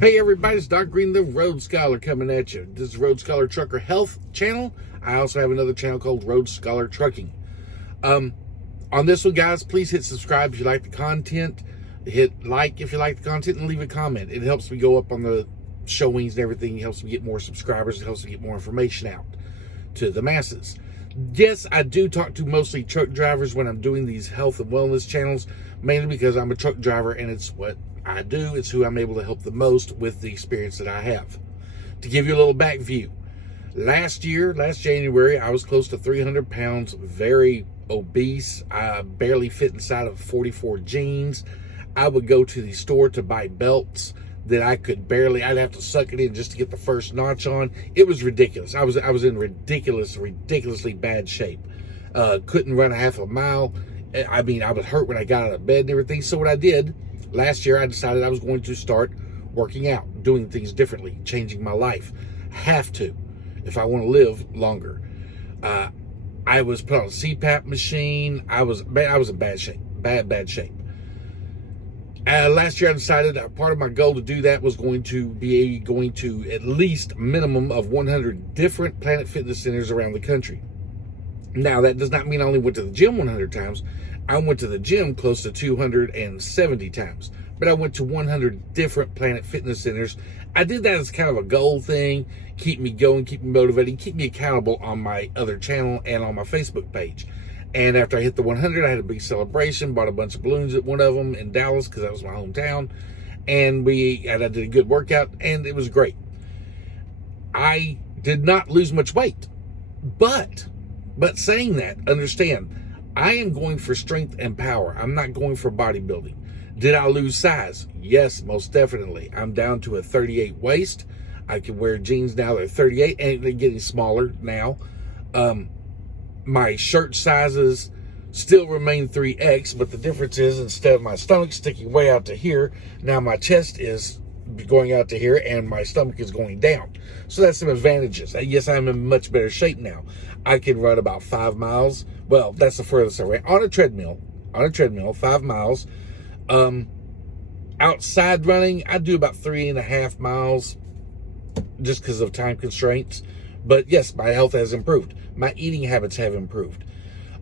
Hey everybody, it's Doc Green, the Road Scholar, coming at you. This is Road Scholar Trucker Health channel. I also have another channel called Road Scholar Trucking. On this one, guys, please hit subscribe if you like the content. Hit like if you like the content, and leave a comment. It helps me go up on the showings and everything. It helps me get more subscribers. It helps me get more information out to the masses. Yes, I do talk to mostly truck drivers when I'm doing these health and wellness channels, mainly because I'm a truck driver and it's what I do. It's who I'm able to help the most with the experience that I have. To give you a little back view, last January, I was close to 300 pounds, very obese. I barely fit inside of 44 jeans. I would go to the store to buy belts that I'd have to suck it in just to get the first notch on. It was ridiculous. I was in ridiculously bad shape. Couldn't run a half a mile. I mean, I was hurt when I got out of bed and everything. So what I did last year, I decided I was going to start working out, doing things differently, changing my life. Have to, if I want to live longer. I was put on a CPAP machine. I was in bad shape, bad shape. Last year I decided part of my goal to do that was going to at least minimum of 100 different Planet Fitness centers around the country. Now, that does not mean I only went to the gym 100 times. I went to the gym close to 270 times, but I went to 100 different Planet Fitness centers. I did that as kind of a goal thing, keep me going, keep me motivated, keep me accountable on my other channel and on my Facebook page. And after I hit the 100, I had a big celebration, bought a bunch of balloons at one of them in Dallas because that was my hometown. And I did a good workout, and it was great. I did not lose much weight. But saying that, understand, I am going for strength and power. I'm not going for bodybuilding. Did I lose size? Yes, most definitely. I'm down to a 38 waist. I can wear jeans now that are 38, and they're getting smaller now. My shirt sizes still remain 3X, but the difference is instead of my stomach sticking way out to here, now my chest is going out to here and my stomach is going down. So that's some advantages. Yes, I'm in much better shape now. I can run about 5 miles. Well, that's the furthest I ran on a treadmill, 5 miles. Outside running, I do about 3.5 miles just because of time constraints. But yes, my health has improved. My eating habits have improved.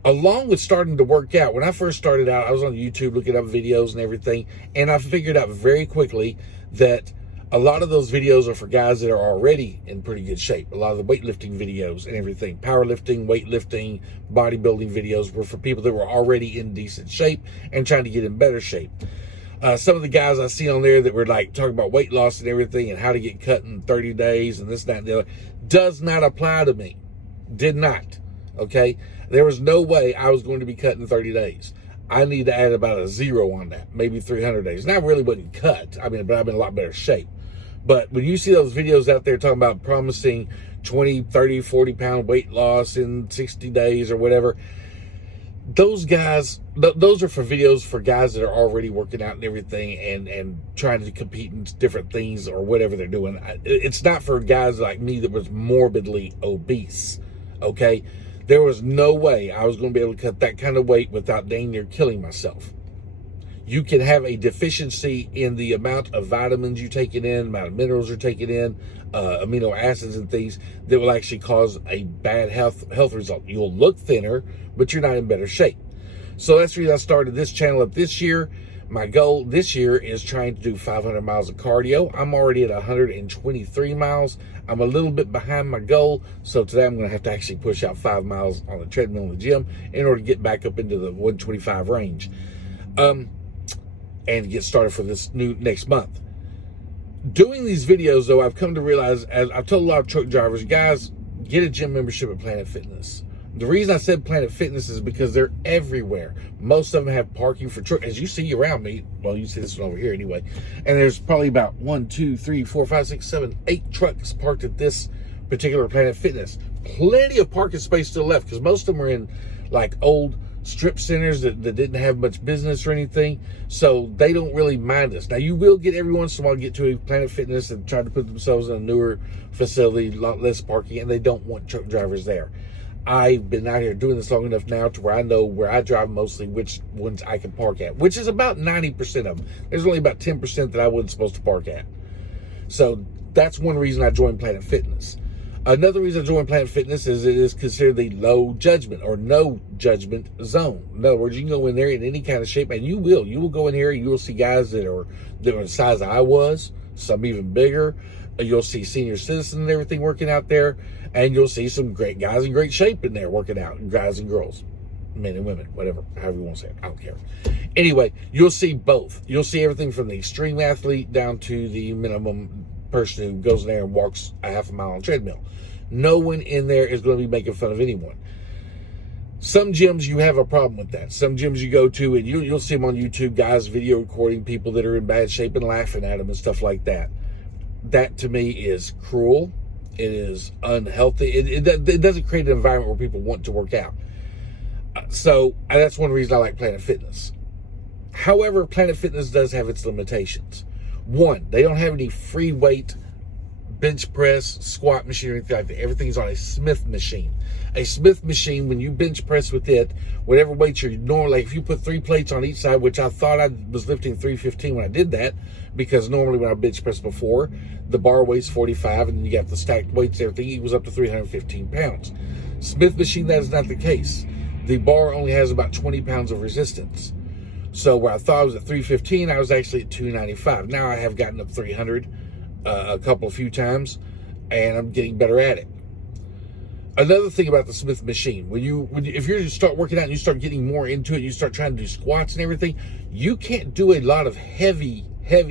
Along with starting to work out, when I first started out, I was on YouTube looking up videos and everything, and I figured out very quickly that a lot of those videos are for guys that are already in pretty good shape. A lot of the weightlifting videos and everything, powerlifting, weightlifting, bodybuilding videos were for people that were already in decent shape and trying to get in better shape. Some of the guys I see on there that were like talking about weight loss and everything and how to get cut in 30 days and this, that, and the other does not apply to me. Did not. Okay? There was no way I was going to be cut in 30 days. I need to add about a 0 on that, maybe 300 days. And I really wasn't cut. But I'm in a lot better shape. But when you see those videos out there talking about promising 20, 30, 40 pound weight loss in 60 days or whatever, those guys, those are for videos for guys that are already working out and everything and trying to compete in different things or whatever they're doing. It's not for guys like me that was morbidly obese, okay? There was no way I was going to be able to cut that kind of weight without dang near killing myself. You can have a deficiency in the amount of vitamins you take in, amount of minerals you're taking in, amino acids and things that will actually cause a bad health result. You'll look thinner, but you're not in better shape. So that's the reason I started this channel up this year. My goal this year is trying to do 500 miles of cardio. I'm already at 123 miles. I'm a little bit behind my goal, so today I'm going to have to actually push out 5 miles on the treadmill in the gym in order to get back up into the 125 range. And get started for this next month. Doing these videos, though, I've come to realize, as I've told a lot of truck drivers, guys, get a gym membership at Planet Fitness. The reason I said Planet Fitness is because they're everywhere. Most of them have parking for trucks. As you see around me, well, you see this one over here anyway, and there's probably about 1, 2, 3, 4, 5, 6, 7, 8 trucks parked at this particular Planet Fitness. Plenty of parking space still left because most of them are in like old strip centers that didn't have much business or anything, so they don't really mind us. Now, you will get every once in a while get to a Planet Fitness and try to put themselves in a newer facility, a lot less parking, and they don't want truck drivers there. I've been out here doing this long enough now to where I know where I drive mostly, which ones I can park at, which is about 90% of them. There's only about 10% that I wasn't supposed to park at. So that's one reason I joined Planet Fitness. Another reason I joined Planet Fitness is it is considered the low judgment or no judgment zone. In other words, you can go in there in any kind of shape, and you will go in here and you will see guys that are the size I was, some even bigger. You'll see senior citizens and everything working out there, and you'll see some great guys in great shape in there working out, guys and girls, men and women, whatever, however you want to say it, I don't care. Anyway, you'll see both. You'll see everything from the extreme athlete down to the minimum person who goes in there and walks a half a mile on a treadmill. No one in there is going to be making fun of anyone. Some gyms, you have a problem with that. Some gyms you go to, and you'll see them on YouTube, guys video recording people that are in bad shape and laughing at them and stuff like that. That, to me, is cruel. It is unhealthy. It doesn't create an environment where people want to work out. So that's one reason I like Planet Fitness. However, Planet Fitness does have its limitations. One, they don't have any free weight bench press, squat machine, or anything like that. Everything's on a Smith machine. A Smith machine, when you bench press with it, whatever weight you're normally, if you put 3 plates on each side, which I thought I was lifting 315 when I did that, because normally when I bench pressed before, the bar weighs 45, and you got the stacked weights and everything, it was up to 315 pounds. Smith machine, that is not the case. The bar only has about 20 pounds of resistance. So where I thought I was at 315, I was actually at 295. Now I have gotten up 300 a few times, and I'm getting better at it. Another thing about the Smith machine, if you start working out and you start getting more into it, you start trying to do squats and everything, you can't do a lot of heavy,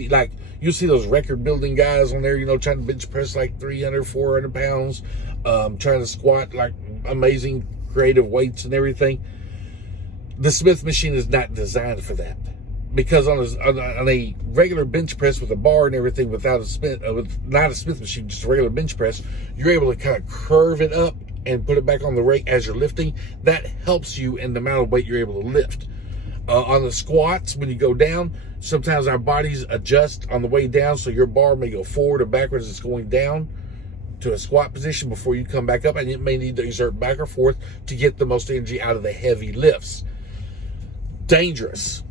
like you see those record building guys on there, trying to bench press like 300, 400 pounds, trying to squat like amazing creative weights and everything. The Smith machine is not designed for that, because on a regular bench press with a bar and everything, not a Smith machine, just a regular bench press, you're able to kind of curve it up and put it back on the rate as you're lifting. That helps you in the amount of weight you're able to lift. On the squats, when you go down, sometimes our bodies adjust on the way down, so your bar may go forward or backwards as it's going down to a squat position before you come back up, and it may need to exert back or forth to get the most energy out of the heavy lifts. Dangerous.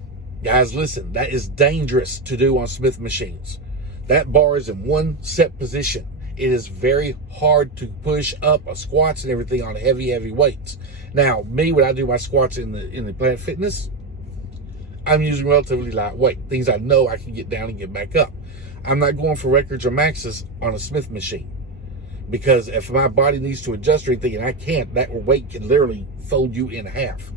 Guys, listen, that is dangerous to do on Smith machines. That bar is in one set position. It is very hard to push up squats and everything on heavy weights. Now, when I do my squats in the Planet Fitness, I'm using relatively light weight, things I know I can get down and get back up. I'm not going for records or maxes on a Smith machine, because if my body needs to adjust or anything and I can't, that weight can literally fold you in half.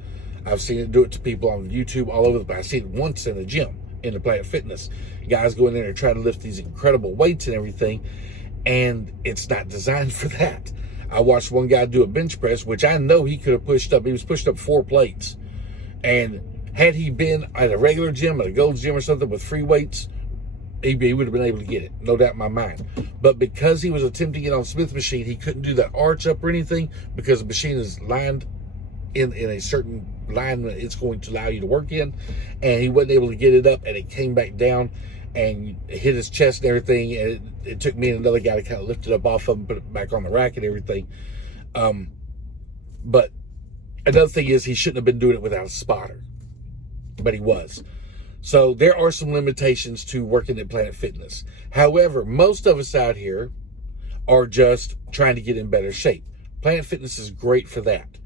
I've seen it do it to people on YouTube all over the place. I've seen it once in a gym in the Planet Fitness. Guys go in there and try to lift these incredible weights and everything, and it's not designed for that. I watched one guy do a bench press, which I know he could have pushed up. He was pushed up 4 plates. And had he been at a regular gym, at a Gold's Gym or something with free weights, he would have been able to get it, no doubt in my mind. But because he was attempting it on Smith machine, he couldn't do that arch up or anything, because the machine is lined in a certain line that it's going to allow you to work in, and he wasn't able to get it up, and it came back down and hit his chest and everything, and it took me and another guy to kind of lift it up off of him, put it back on the rack and everything. But another thing is, he shouldn't have been doing it without a spotter, but he was. So there are some limitations to working at Planet Fitness. However, most of us out here are just trying to get in better shape. Planet Fitness is great for that.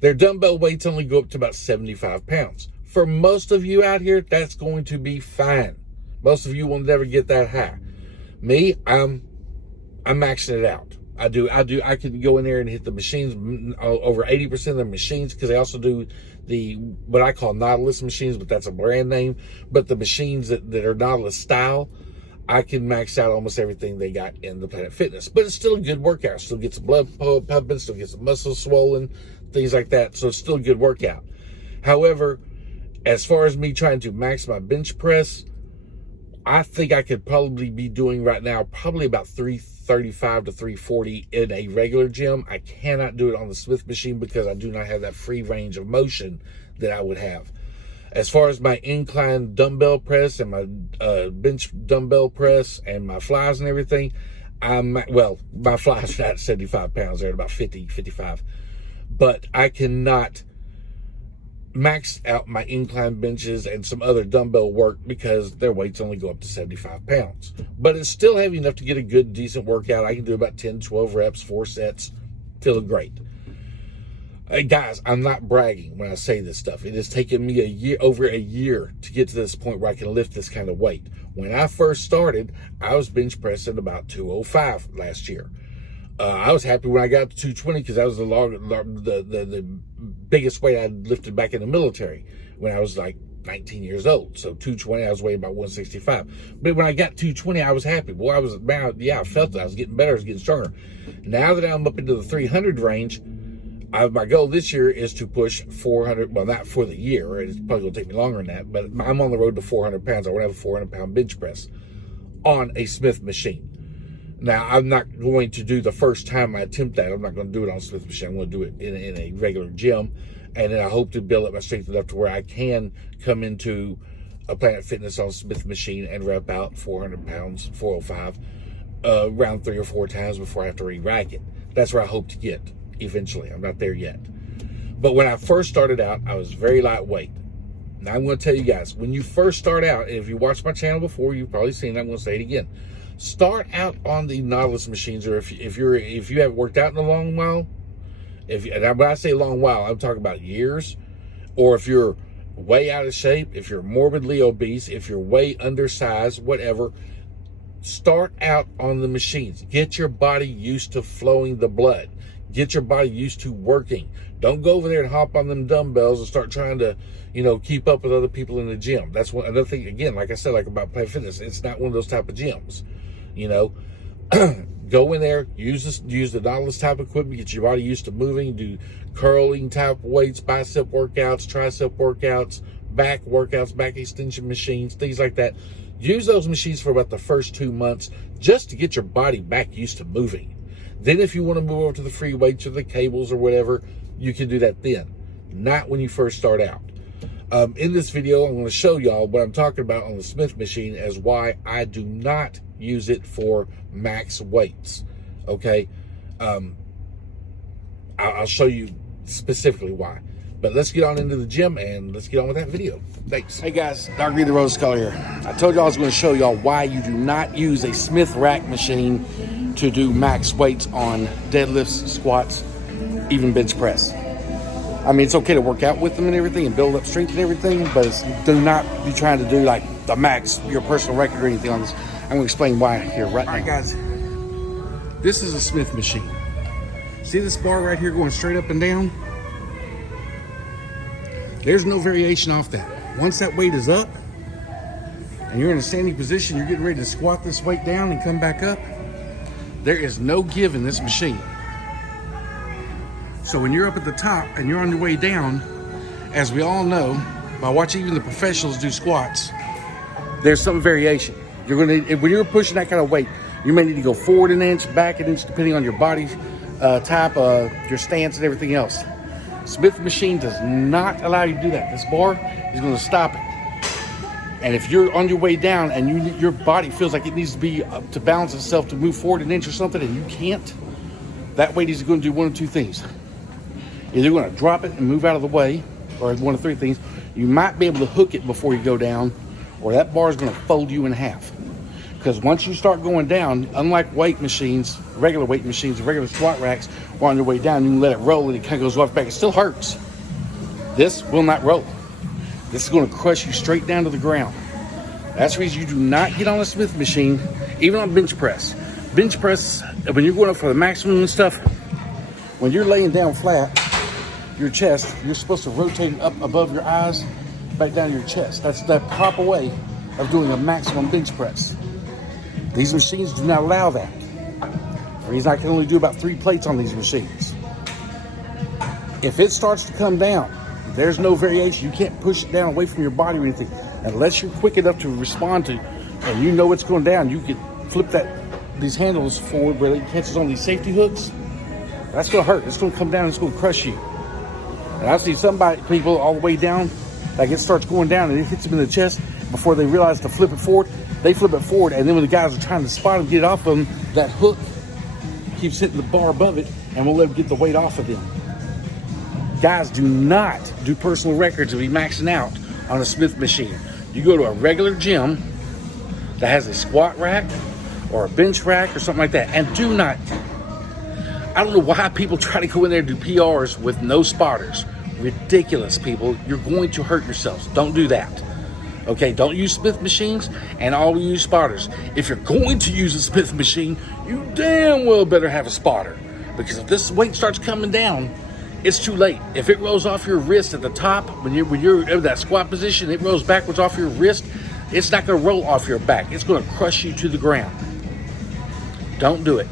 Their dumbbell weights only go up to about 75 pounds. For most of you out here, that's going to be fine. Most of you will never get that high. Me, I'm maxing it out. I can go in there and hit the machines, over 80% of the machines, because they also do what I call Nautilus machines, but that's a brand name. But the machines that are Nautilus style, I can max out almost everything they got in the Planet Fitness. But it's still a good workout. Still gets the blood pumping, still gets the muscles swollen, things like that. So it's still a good workout. However, as far as me trying to max my bench press, I think I could probably be doing right now probably about 335 to 340 in a regular gym. I cannot do it on the Smith machine because I do not have that free range of motion that I would have. As far as my incline dumbbell press and my bench dumbbell press and my flies and everything, my flies are not 75 pounds. They're at about 50, 55. But I cannot maxed out my incline benches and some other dumbbell work because their weights only go up to 75 pounds. But it's still heavy enough to get a good, decent workout. I can do about 10, 12 reps, 4 sets, feeling great. Hey guys, I'm not bragging when I say this stuff. It has taken me over a year to get to this point where I can lift this kind of weight. When I first started, I was bench pressing about 205 last year. I was happy when I got to 220 because that was the biggest weight I'd lifted back in the military when I was like 19 years old. So 220, I was weighing about 165. But when I got 220, I was happy. Boy, I felt it. I was getting better. I was getting stronger. Now that I'm up into the 300 range, my goal this year is to push 400. Well, not for the year. It's probably going to take me longer than that. But I'm on the road to 400 pounds. I want to have a 400-pound bench press on a Smith machine. Now, I'm not going to do the first time I attempt that. I'm not going to do it on a Smith machine. I'm going to do it in a regular gym. And then I hope to build up my strength enough to where I can come into a Planet Fitness on a Smith machine and rep out 400 pounds, 405, around 3 or 4 times before I have to re-rack it. That's where I hope to get eventually. I'm not there yet. But when I first started out, I was very lightweight. Now, I'm going to tell you guys, when you first start out, and if you watched my channel before, you've probably seen it, I'm going to say it again. Start out on the Nautilus machines, or if you haven't worked out in a long while, and when I say long while, I'm talking about years, or if you're way out of shape, if you're morbidly obese, if you're way undersized, whatever, start out on the machines. Get your body used to flowing the blood. Get your body used to working. Don't go over there and hop on them dumbbells and start trying to, keep up with other people in the gym. That's another thing, again, like I said, like about Planet Fitness, it's not one of those type of gyms. Go in there, use the Nautilus type of equipment, get your body used to moving, do curling type weights, bicep workouts, tricep workouts, back workouts, back extension machines, things like that. Use those machines for about the first 2 months just to get your body back used to moving. Then if you want to move over to the free weights or the cables or whatever, you can do that then, not when you first start out. In this video, I'm going to show y'all what I'm talking about on the Smith machine as why I do not use it for max weights, okay? I'll show you specifically why. But let's get on into the gym and let's get on with that video. Thanks. Hey guys, Dr. Green the Rose Scholar here. I told y'all I was going to show y'all why you do not use a Smith rack machine to do max weights on deadlifts, squats, even bench press. I mean, it's okay to work out with them and everything and build up strength and everything, but do not be trying to do like the max, your personal record or anything on this. I'm going to explain why here right now. All right, guys, this is a Smith machine. See this bar right here going straight up and down? There's no variation off that. Once that weight is up and you're in a standing position, you're getting ready to squat this weight down and come back up, there is no give in this machine. So when you're up at the top and you're on your way down, as we all know, by watching even the professionals do squats, there's some variation. You're going to, when you're pushing that kind of weight, you may need to go forward an inch, back an inch, depending on your body type, your stance and everything else. Smith machine does not allow you to do that. This bar is going to stop it. And if you're on your way down and your body feels like it needs to be up to balance itself to move forward an inch or something and you can't, that weight is going to do one of two things. Either you're going to drop it and move out of the way, or one of three things. You might be able to hook it before you go down, or that bar is going to fold you in half. Because once you start going down, unlike weight machines, regular weight machines, regular squat racks, while on your way down, you can let it roll and it kind of goes right back. It still hurts. This will not roll. This is going to crush you straight down to the ground. That's the reason you do not get on a Smith machine, even on bench press. Bench press, when you're going up for the maximum and stuff, when you're laying down flat, your chest, you're supposed to rotate it up above your eyes, back down to your chest. That's the proper way of doing a maximum bench press. These machines do not allow that. The reason I can only do about 3 plates on these machines. If it starts to come down, there's no variation. You can't push it down away from your body or anything. Unless you're quick enough to respond to, and you know it's going down, you can flip these handles forward where it catches on these safety hooks. That's going to hurt. It's going to come down and it's going to crush you. And I see people all the way down, like it starts going down and it hits them in the chest before they realize to flip it forward. They flip it forward, and then when the guys are trying to spot them, get it off them, that hook keeps hitting the bar above it and won't let them get the weight off of them. Guys, do not do personal records and be maxing out on a Smith machine. You go to a regular gym that has a squat rack or a bench rack or something like that, and do not, I don't know why people try to go in there and do PRs with no spotters. Ridiculous, people. You're going to hurt yourselves. Don't do that. Okay, don't use Smith machines and always use spotters. If you're going to use a Smith machine, you damn well better have a spotter, because if this weight starts coming down, it's too late. If it rolls off your wrist at the top, when you're in that squat position, it rolls backwards off your wrist, it's not going to roll off your back. It's going to crush you to the ground. Don't do it.